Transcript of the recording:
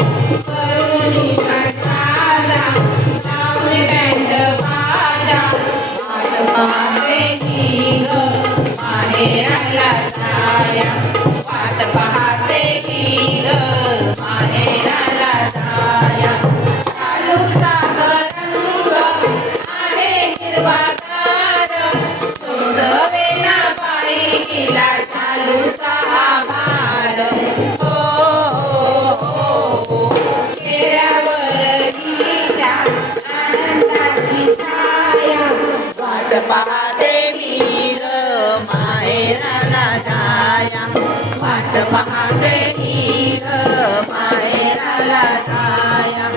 करुणी कटारा लावले बँड बाजा वाट पाहते ही ग माहेराला जाया वाट पाहते ही ग माहेराला जाया चालूचा रंग आहे हिरवागार सोसवेना बाई गेला चालूचा भार हो चेहऱ्यावर हिच्या आनंदाची छाया वाट पाहते ही ग माहेराला जाया वाट पाहते ही ग माहेराला जाया